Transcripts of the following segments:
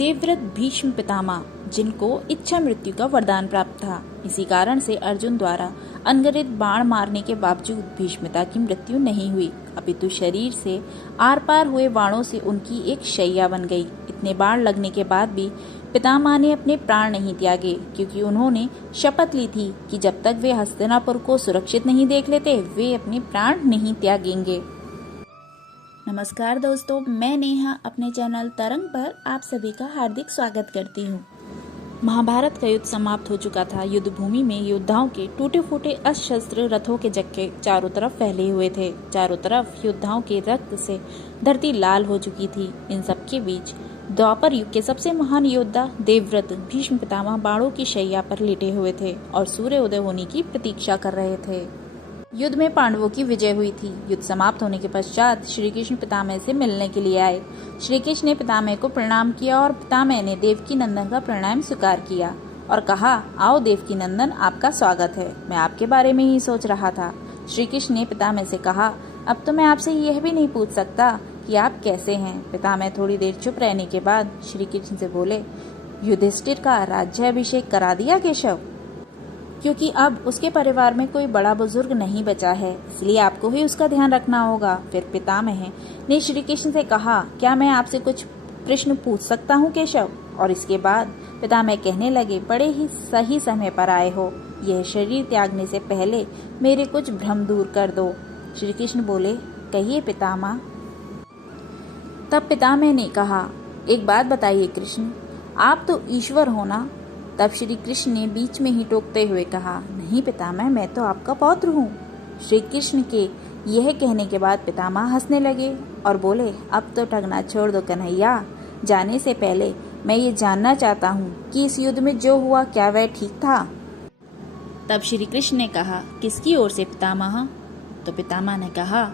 देवव्रत भीष्म पितामह, जिनको इच्छा मृत्यु का वरदान प्राप्त था। इसी कारण से अर्जुन द्वारा अनगणित बाण मारने के बावजूद भीष्मपिता की मृत्यु नहीं हुई, अपितु शरीर से आर पार हुए बाणों से उनकी एक शैया बन गई। इतने बाण लगने के बाद भी पितामह ने अपने प्राण नहीं त्यागे, क्योंकि उन्होंने शपथ ली थी कि जब तक वे हस्तिनापुर को सुरक्षित नहीं देख लेते, वे अपने प्राण नहीं त्यागेंगे। नमस्कार दोस्तों, मैं नेहा अपने चैनल तरंग पर आप सभी का हार्दिक स्वागत करती हूँ। महाभारत का युद्ध समाप्त हो चुका था। युद्ध भूमि में योद्धाओं के टूटे फूटे अस्त्र रथों के जक्के चारों तरफ फैले हुए थे। चारों तरफ योद्धाओं के रक्त से धरती लाल हो चुकी थी। इन सब के बीच द्वापर युग के सबसे महान योद्धा देवव्रत भीष्म पितामह बाणों की शैया पर लेटे हुए थे और सूर्य उदय होने की प्रतीक्षा कर रहे थे। युद्ध में पांडवों की विजय हुई थी। युद्ध समाप्त होने के पश्चात श्री कृष्ण पितामह से मिलने के लिए आए। श्री कृष्ण ने पितामह को प्रणाम किया और पितामह ने देवकी नंदन का प्रणाम स्वीकार किया और कहा, आओ देवकी नंदन, आपका स्वागत है। मैं आपके बारे में ही सोच रहा था। श्री कृष्ण ने पितामह से कहा, अब तो मैं आपसे यह भी नहीं पूछ सकता कि आप कैसे हैं। पितामह थोड़ी देर चुप रहने के बाद श्री कृष्ण से बोले, युधिष्ठिर का राज्याभिषेक करा दिया केशव, क्योंकि अब उसके परिवार में कोई बड़ा बुजुर्ग नहीं बचा है, इसलिए आपको ही उसका ध्यान रखना होगा। फिर पितामह ने श्री कृष्ण से कहा, क्या मैं आपसे कुछ प्रश्न पूछ सकता हूँ केशव? और इसके बाद पितामह कहने लगे, बड़े ही सही समय पर आए हो। यह शरीर त्यागने से पहले मेरे कुछ भ्रम दूर कर दो। श्री कृष्ण बोले, कहिए पितामह। तब पितामह ने कहा, एक बात बताइए कृष्ण, आप तो ईश्वर हो ना? तब श्री कृष्ण ने बीच में ही टोकते हुए कहा, नहीं पितामह, मैं तो आपका पौत्र हूँ। श्री कृष्ण के यह कहने के बाद पितामह हंसने लगे और बोले, अब तो ठगना छोड़ दो कन्हैया। जाने से पहले मैं ये जानना चाहता हूँ कि इस युद्ध में जो हुआ क्या वह ठीक था? तब श्री कृष्ण ने कहा, किसकी ओर से पितामह? तो पितामह ने कहा,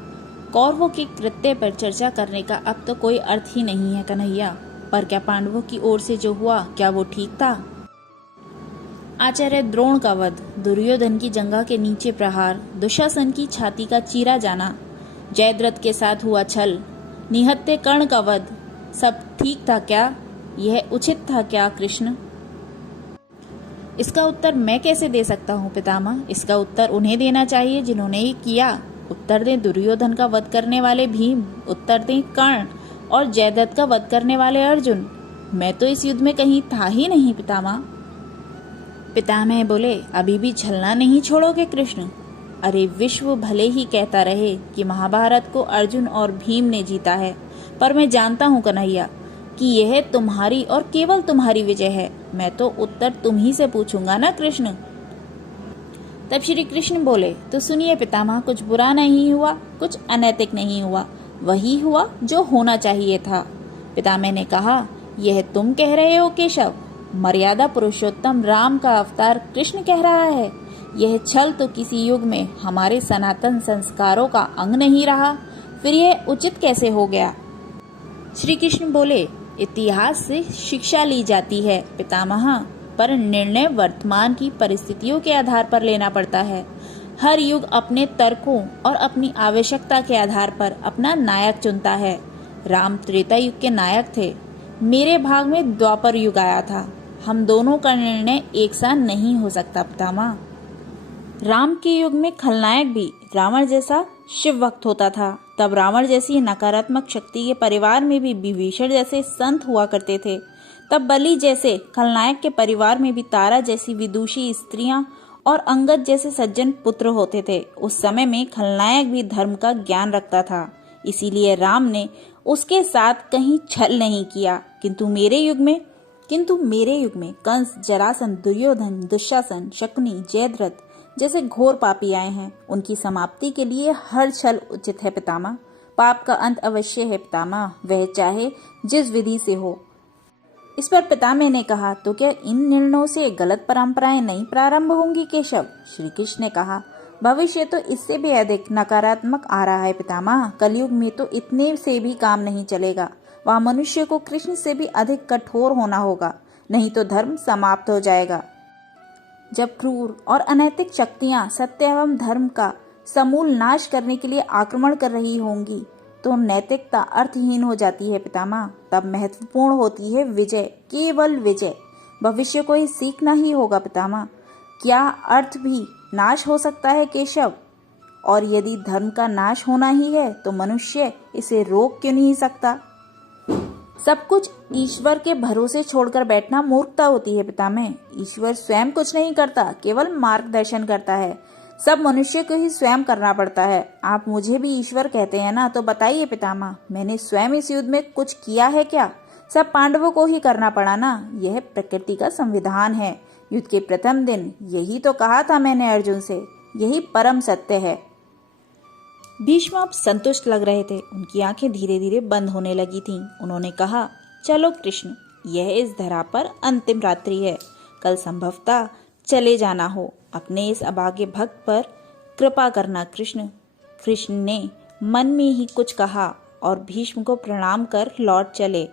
कौरवों के कृत्य पर चर्चा करने का अब तो कोई अर्थ ही नहीं है कन्हैया। पर क्या पांडवों की ओर से जो हुआ क्या वो ठीक था? आचार्य द्रोण का वध, दुर्योधन की जंघा के नीचे प्रहार, दुशासन की छाती का चीरा जाना, जयद्रथ के साथ हुआ छल, निहत्थे कर्ण का वध, सब ठीक था क्या? यह उचित था क्या कृष्ण? इसका उत्तर मैं कैसे दे सकता हूँ पितामह? इसका उत्तर उन्हें देना चाहिए जिन्होंने ये किया। उत्तर दें दुर्योधन का वध करने वाले भीम, उत्तर दें कर्ण और जयद्रथ का वध करने वाले अर्जुन। मैं तो इस युद्ध में कहीं था ही नहीं पितामह। पितामह बोले, अभी भी छलना नहीं छोड़ोगे कृष्ण? अरे विश्व भले ही कहता रहे कि महाभारत को अर्जुन और भीम ने जीता है, पर मैं जानता हूँ कन्हैया कि यह तुम्हारी और केवल तुम्हारी विजय है। मैं तो उत्तर तुम ही से पूछूंगा ना कृष्ण। तब श्री कृष्ण बोले, तो सुनिए पितामह, कुछ बुरा नहीं हुआ, कुछ अनैतिक नहीं हुआ, वही हुआ जो होना चाहिए था। पितामह ने कहा, यह तुम कह रहे हो केशव? मर्यादा पुरुषोत्तम राम का अवतार कृष्ण कह रहा है। यह छल तो किसी युग में हमारे सनातन संस्कारों का अंग नहीं रहा, फिर यह उचित कैसे हो गया? श्री कृष्ण बोले, इतिहास से शिक्षा ली जाती है पितामह, पर निर्णय वर्तमान की परिस्थितियों के आधार पर लेना पड़ता है। हर युग अपने तर्कों और अपनी आवश्यकता के आधार पर अपना नायक चुनता है। राम त्रेता युग के नायक थे, मेरे भाग में द्वापर युग आया था। हम दोनों का निर्णय एक सा नहीं हो सकता पितामह। राम के युग में खलनायक भी रावण जैसा शिव भक्त होता था। तब रावण जैसी नकारात्मक शक्ति के परिवार में भी विभीषण जैसे संत हुआ करते थे। तब बलि जैसे खलनायक के परिवार में भी तारा जैसी विदुषी स्त्रियां और अंगद जैसे सज्जन पुत्र होते थे। उस समय में खलनायक भी धर्म का ज्ञान रखता था, इसीलिए राम ने उसके साथ कहीं छल नहीं किया। किंतु मेरे युग में कंस, जरासंध, दुर्योधन, दुशासन, शकुनी, जयद्रथ जैसे घोर पापी आए हैं। उनकी समाप्ति के लिए हर छल उचित है पितामह। पाप का अंत अवश्य है पितामह, वह चाहे जिस विधि से हो। इस पर पितामह ने कहा, तो क्या इन निर्णयों से गलत परंपराएं नहीं प्रारंभ होंगी केशव? श्री कृष्ण ने कहा, भविष्य तो इससे भी अधिक नकारात्मक आ रहा है पितामह। कलयुग में तो इतने से भी काम नहीं चलेगा। वहाँ मनुष्य को कृष्ण से भी अधिक कठोर होना होगा, नहीं तो धर्म समाप्त हो जाएगा। जब क्रूर और अनैतिक शक्तियां सत्य एवं धर्म का समूल नाश करने के लिए आक्रमण कर रही होंगी, तो नैतिकता अर्थहीन हो जाती है पितामह। तब महत्वपूर्ण होती है विजय, केवल विजय। भविष्य को ही सीखना ही होगा पितामह। क्या अर्थ भी नाश हो सकता है केशव? और यदि धर्म का नाश होना ही है तो मनुष्य इसे रोक क्यों नहीं सकता? सब कुछ ईश्वर के भरोसे छोड़कर बैठना मूर्खता होती है पितामह। ईश्वर स्वयं कुछ नहीं करता, केवल मार्गदर्शन करता है। सब मनुष्य को ही स्वयं करना पड़ता है। आप मुझे भी ईश्वर कहते हैं ना, तो बताइए पितामह, मैंने स्वयं इस युद्ध में कुछ किया है क्या? सब पांडवों को ही करना पड़ा ना। यह प्रकृति का संविधान है। युद्ध के प्रथम दिन यही तो कहा था मैंने अर्जुन से। यही परम सत्य है। भीष्म अब संतुष्ट लग रहे थे। उनकी आंखें धीरे धीरे बंद होने लगी थीं। उन्होंने कहा, चलो कृष्ण, यह इस धरा पर अंतिम रात्रि है। कल संभवतः चले जाना हो। अपने इस अभागे भक्त पर कृपा करना कृष्ण। कृष्ण ने मन में ही कुछ कहा और भीष्म को प्रणाम कर लौट चले।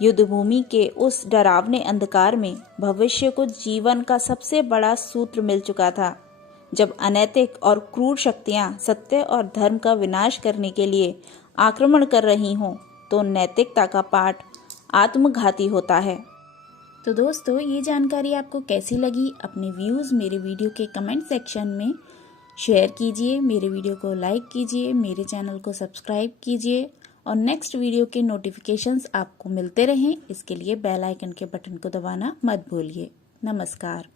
युद्धभूमि के उस डरावने अंधकार में भविष्य को जीवन का सबसे बड़ा सूत्र मिल चुका था। जब अनैतिक और क्रूर शक्तियां सत्य और धर्म का विनाश करने के लिए आक्रमण कर रही हों, तो नैतिकता का पाठ आत्मघाती होता है। तो दोस्तों, ये जानकारी आपको कैसी लगी? अपने व्यूज़ मेरे वीडियो के कमेंट सेक्शन में शेयर कीजिए। मेरे वीडियो को लाइक कीजिए, मेरे चैनल को सब्सक्राइब कीजिए और नेक्स्ट वीडियो के नोटिफिकेशंस आपको मिलते रहें, इसके लिए बेल आइकन के बटन को दबाना मत भूलिए। नमस्कार।